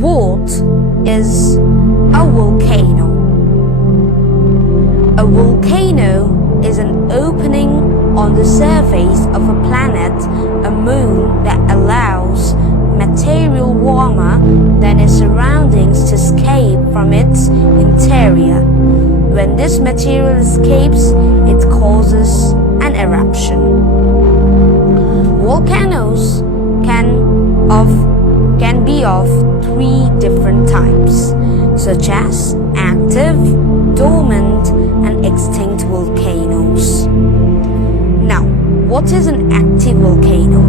What is a volcano? A volcano is an opening on the surface of a planet, a moon, that allows material warmer than its surroundings to escape from its interior. When this material escapes, it causes an eruption. Volcanoes can be of three different types, such as active, dormant, and extinct volcanoes. Now, what is an active volcano?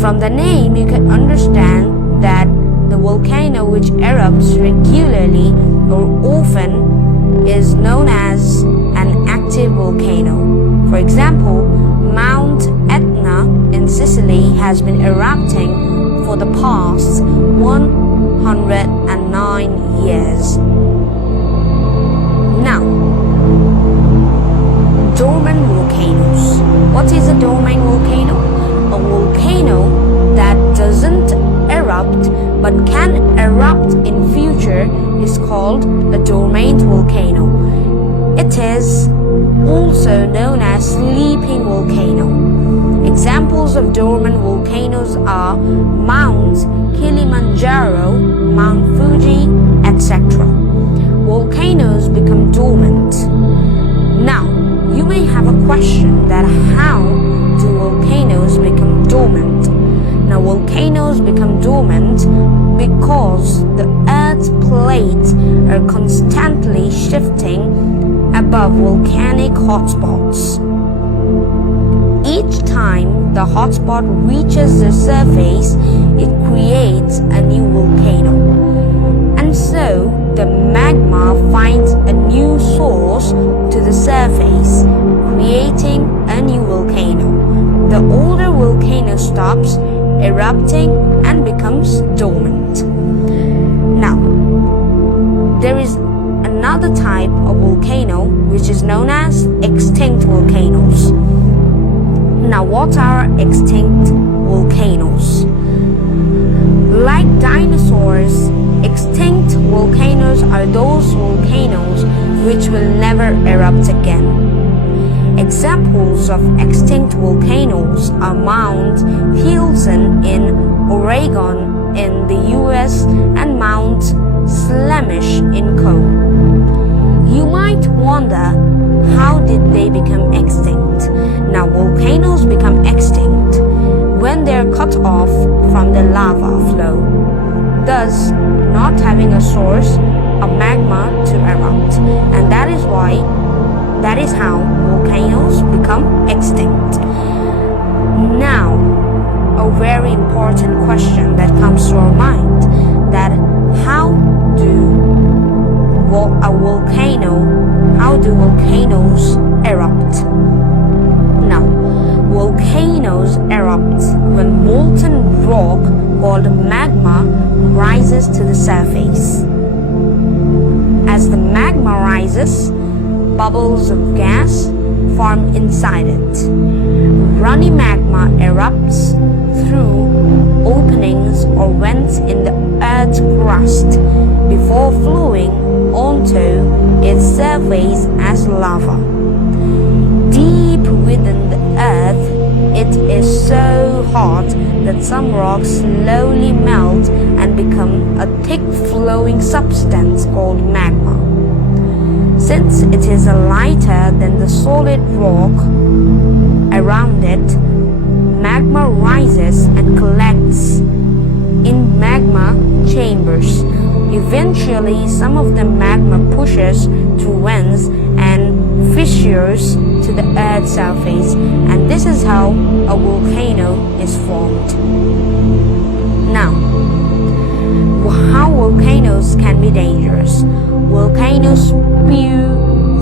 From the name, you can understand that the volcano which erupts regularly or often is known as an active volcano. For example, Mount Etna in Sicily has been erupting for the past 109 years. Now, dormant volcanoes. What is a dormant volcano? A volcano that doesn't erupt but can erupt in future is called a dormant volcano. It is also known as sleeping volcano. Examples of dormant volcanoes are Mount Kilimanjaro, Mount Fuji, etc. Volcanoes become dormant. Now, you may have a question that how do volcanoes become dormant? Now, volcanoes become dormant because the Earth's plates are constantly shifting above volcanic hotspots. Each time the hotspot reaches the surface, it creates a new volcano. And so, the magma finds a new source to the surface, creating a new volcano. The older volcano stops erupting and becomes dormant. Now, there is another type of volcano which is known as extinct volcanoes. Now, what are extinct volcanoes? Like dinosaurs, extinct volcanoes are those volcanoes which will never erupt again. Examples of extinct volcanoes are Mount Hilson in Oregon in the US and Mount Slemish in Cone. You might wonder, how did they become extinct? Now, volcanoes become extinct when they are cut off from the lava flow, thus not having a source of magma to erupt, and that is how volcanoes become extinct. Now, a very important question that comes to our mind, that how do volcanoes erupt? Now, volcanoes erupt when molten rock called magma rises to the surface. As the magma rises, bubbles of gas form inside it. Runny magma erupts through openings or vents in the Earth's crust before flowing onto its surface as lava. Deep within the Earth, it is so hot that some rocks slowly melt and become a thick flowing substance called magma. Since it is lighter than the solid rock around it, magma rises and collects in magma chambers. Eventually, some of the magma pushes through vents and fissures to the Earth's surface, and this is how a volcano is formed. Now, how volcanoes can be dangerous. Volcanoes spew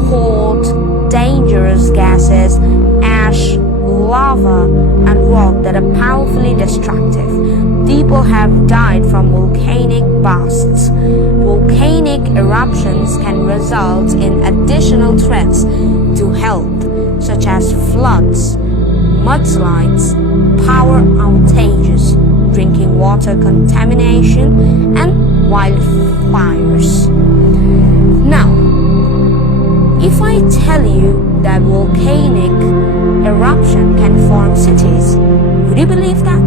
hot, dangerous gases, ash, lava, and rock that are powerfully destructive. People have died from volcanic bursts. Volcanic eruptions can result in additional threats to health, such as floods, mudslides, power outages, drinking water contamination, and wildfires. Now, if I tell you that volcanic eruption can form cities, would you believe that?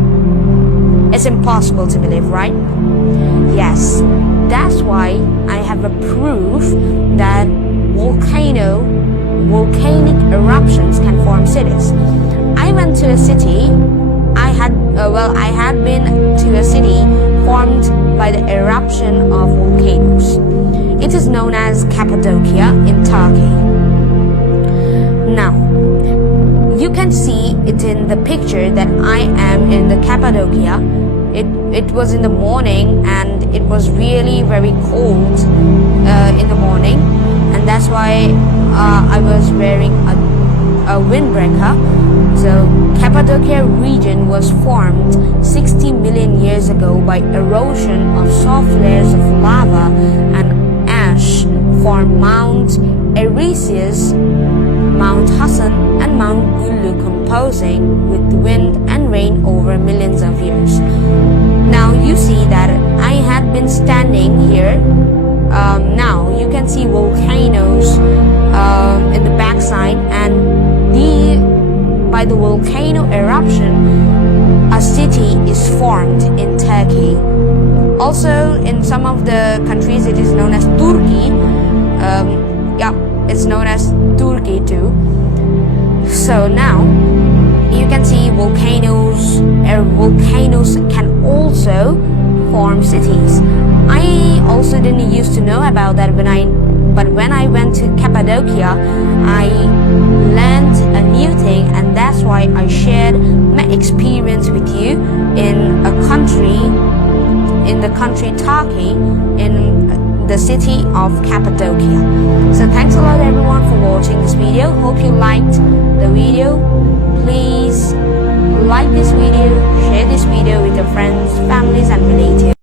It's impossible to believe, right? Yes, that's why I have a proof that volcanic eruptions can form cities. I went to a city. I had been to a city formed by the eruption of volcanoes. It is known as Cappadocia in Turkey. Now, you can see it in the picture that I am in the Cappadocia. It was in the morning and it was really very cold in the morning, and that's why I was wearing a windbreaker. So Cappadocia region was formed 60 million years ago by erosion of soft layers of lava and ash from Mount Ericius, Mount Hassan and Mount Gulu composing with wind and rain over millions of years. Now you see that I had been standing here. Now you can see volcanoes in the backside, and by the volcano eruption, a city is formed in Turkey. Also, in some of the countries, it is known as Turkey. It's known as Turkey too. So now you can see volcanoes can also form cities. I also didn't used to know about that but when I went to Cappadocia, I learned a new thing, and that's why I shared my experience with you in the country Turkey, in the city of Cappadocia. So thanks a lot everyone for watching this video. Hope you liked the video. Please like this video, share this video with your friends, families and relatives.